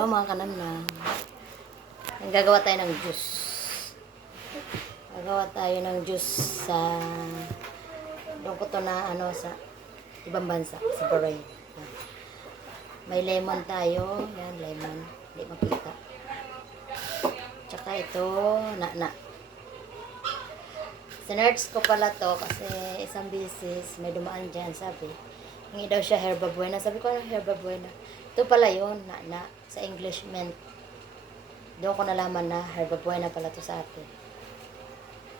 Hello mga kanamnam. Gagawa tayo ng juice. Gagawa tayo ng juice sa doon ko to na sa ibang bansa, sa Bahrain. May lemon tayo. Yan, lemon. Hindi makita. Tsaka ito, na. Sinerch ko pala to kasi isang bisis may dumaan dyan, sabi. Hingi daw siya herba buena. Sabi ko, ano herba buena? Ito pala yun, na. Sa English meant. Doon ko nalaman na herba buena pala to sa atin.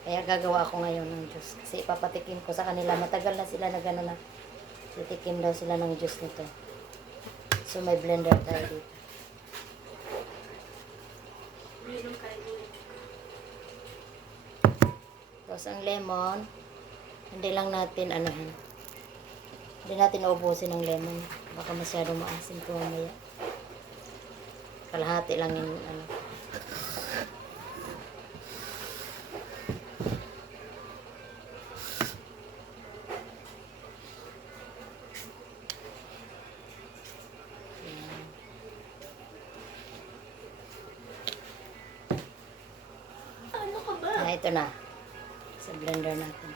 Kaya gagawa ako ngayon ng juice. Kasi ipapatikim ko sa kanila. Matagal na sila na gano'n na. Titikim daw sila ng juice nito. So may blender tayo dito. Tapos ang lemon, hindi lang natin hindi natin naubusin ng lemon. Baka masyadong maasim ito mamaya. Kalahati lang yung ito na. Sa blender natin.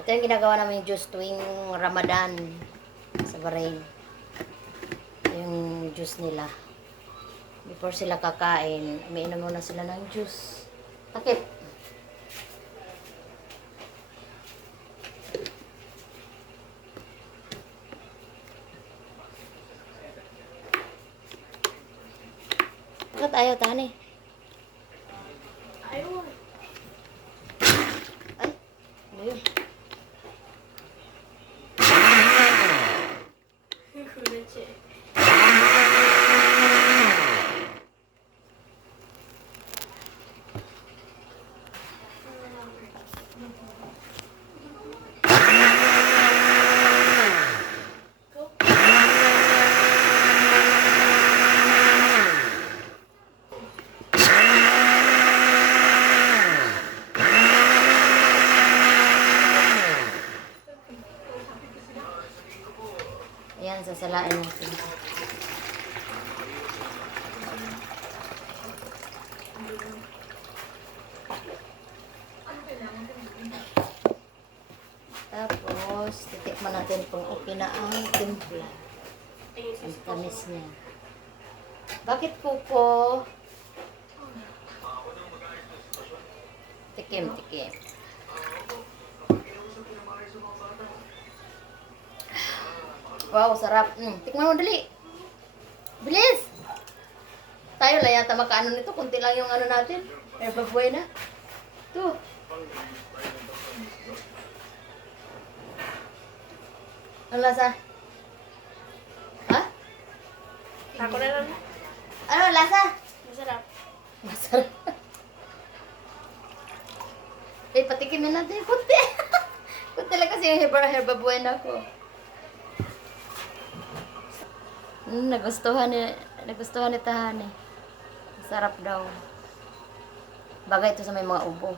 Ito yung ginagawa namin juice tuwing Ramadan sa Bahrain. Yung juice nila. Before sila kakain, umiinom muna sila ng juice. Takip. Bakit ayaw tani? Ayaw. Ay, ano yun? Kulit siya. Ayan, sasalain natin. Tapos, titikman natin kung okay na ang timpla. Ang tamis niya. Bakit kuko? Tikim. Wow, sarap. Tikman mo dali. Bilis! Tayo lang yata makaano nito. Kunti lang yung natin. Herba buena. Ito. Ang lasa? Ha? Ako na lang. Ano lasa? Masarap. Masarap. Patikimin natin yung kunti. Kunti lang kasi yung herba buena ko. Nagustuhan ni Tahani. Sarap daw. Bagay ito sa may mga ubo.